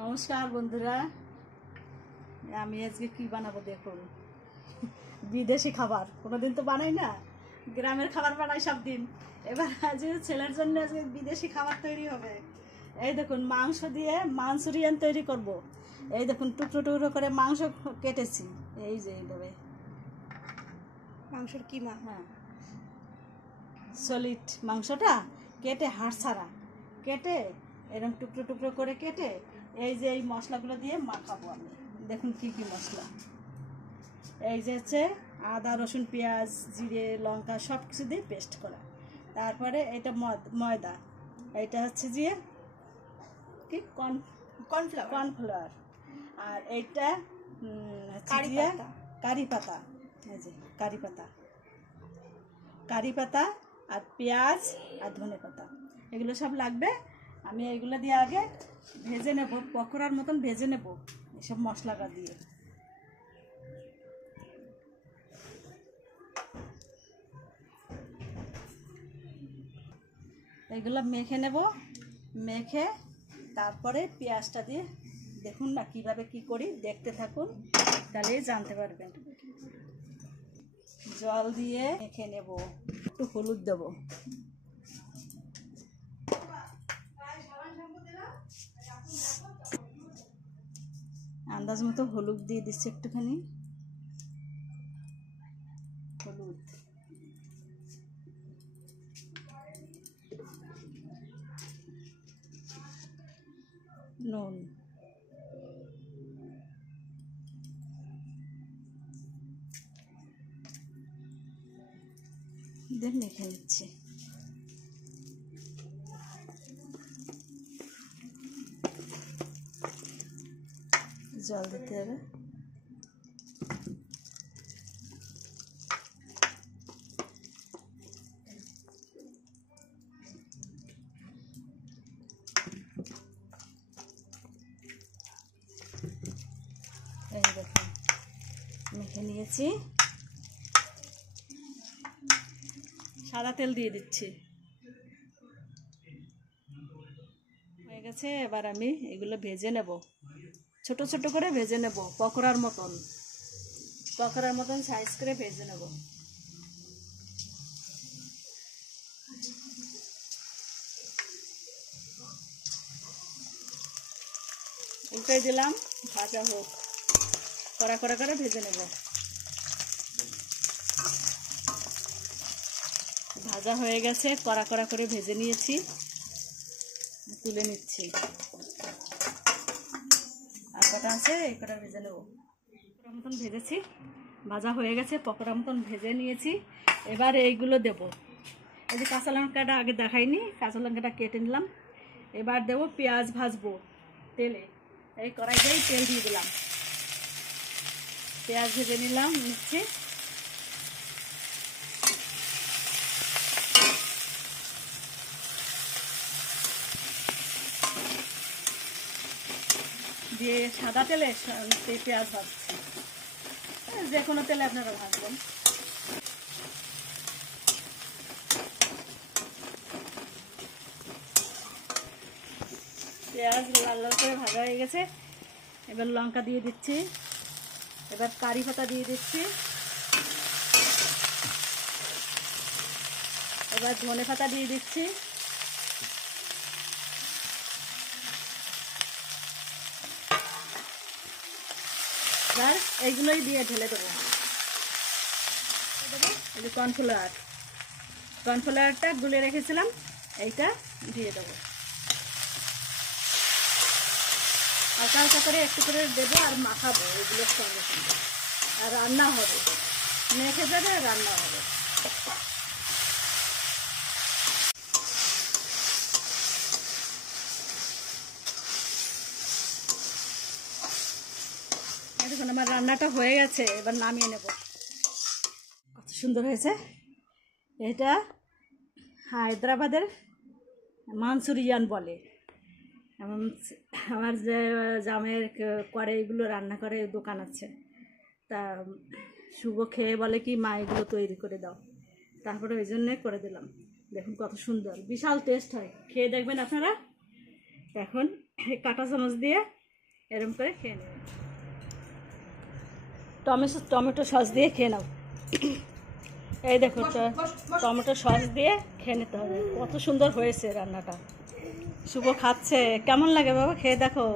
নমস্কার বন্ধুরা, আমি আজকে কি বানাবো দেখুন। বিদেশি খাবার কোনোদিন তো বানাই না, গ্রামের খাবার বানাই সব দিন। এবার আজকে ছেলের জন্য আজকে বিদেশি খাবার তৈরি হবে। এই দেখুন, মাংস দিয়ে মাঞ্চুরিয়ান তৈরি করব। এই দেখুন, টুকরো টুকরো করে মাংস কেটেছি, এই যে এইভাবে। মাংসর কিমা, হ্যাঁ, সলিড মাংসটা কেটে হাড় ছাড়া কেটে এরকম টুকরো টুকরো করে কেটে এই যে এই মশলাগুলো দিয়ে মাখাবো আমি। দেখুন কি কি মশলা, এই যে হচ্ছে আদা রসুন পেঁয়াজ জিরে লঙ্কা সব কিছু দিয়ে পেস্ট করা। তারপরে এটা ময়দা, এটা হচ্ছে যে কি কর্নফ্লাওয়ার, আর এইটা কারি পাতা, এই যে কারি পাতা আর পেঁয়াজ আর ধনে পাতা, এগুলো সব লাগবে। আমি এইগুলো দিয়ে আগে ভেজে নেব, পকোড়ার মতন ভেজে নেব এসব মশলাটা দিয়ে। এইগুলো মেখে নেব, মেখে তারপরে পেঁয়াজটা দিয়ে দেখুন না কিভাবে কি করি, দেখতে থাকুন তাহলেই জানতে পারবেন। জল দিয়ে মেখে নেব, একটু হলুদ দেবো, আন্দাজ মতো হলুদ দিয়ে দিচ্ছি, একটুখানি হলুদ, নুন, দিয়ে মেখে নিচ্ছি। জল দিতে হবে, এই দেখুন মেখে নিয়েছি। সাদা তেল দিয়ে দিচ্ছি, হয়ে গেছে। এবার আমি এগুলো ভেজে নেব, ছোট ছোট করে ভেজে নেব, পকোড়ার মতন সাইজ করে ভেজে নেব। উল্টে দিলাম, ভাজা হোক, কড়া কড়া করে ভেজে নেব। ভাজা হয়ে গেছে, কড়া কড়া করে ভেজে নিয়েছি, তুলে নিচ্ছি। আর কটা আছে, এই কটা ভেজে নেব। পকোড়া মতন ভেজেছি, ভাজা হয়ে গেছে, পকোড়া মতন ভেজে নিয়েছি। এবার এইগুলো দেব। এই যে কাঁচা লঙ্কাটা আগে দেখাইনি, কাঁচা লঙ্কাটা কেটে নিলাম। এবার দেবো পেঁয়াজ, ভাজবো তেলে। এই কড়াইতেই তেল দিয়ে দিলাম, পেঁয়াজ ভেজে নিচ্ছি। দিয়ে সাদা তেলে পেঁয়াজ ভাজছি, যে কোনো তেলে আপনারা ভাজবেন। পেঁয়াজ লাল লাল করে ভাজা হয়ে গেছে, এবার লঙ্কা দিয়ে দিচ্ছি, এবার কারি পাতা দিয়ে দিচ্ছি, এবার ধনে পাতা দিয়ে দিচ্ছি, এবার এইগুলোই দিয়ে ঢেলে দেবো। এই যে কর্নফ্লাওয়ারটা গুলে রেখেছিলাম, এইটা দিয়ে দেবো। হালকা হালকা করে একটু করে দেবো আর মাখাবো এগুলোর সঙ্গে সঙ্গে, আর রান্না হবে, মেখে দেবে আর রান্না হবে। দেখুন আমার রান্নাটা হয়ে গেছে, এবার নামিয়ে নেব। কত সুন্দর হয়েছে। এটা হায়দ্রাবাদের মাঞ্চুরিয়ান বলে। আমার যে জামের করে এগুলো রান্না করে দোকান আছে, তা শুভ খেয়ে বলে কি মা এগুলো তৈরি করে দাও, তারপরে ওই জন্যে করে দিলাম। দেখুন কত সুন্দর, বিশাল টেস্ট হয়, খেয়ে দেখবেন আপনারা। এখন কাঁটা চামচ দিয়ে এরকম করে খেয়ে নেবে। টমেটো সস দিয়ে খেয়ে নাও। এই দেখো টমেটো সস দিয়ে খেয়ে নিতে হবে। কত সুন্দর হয়েছে রান্নাটা। শুভ খাচ্ছে, কেমন লাগে বাবা খেয়ে দেখো।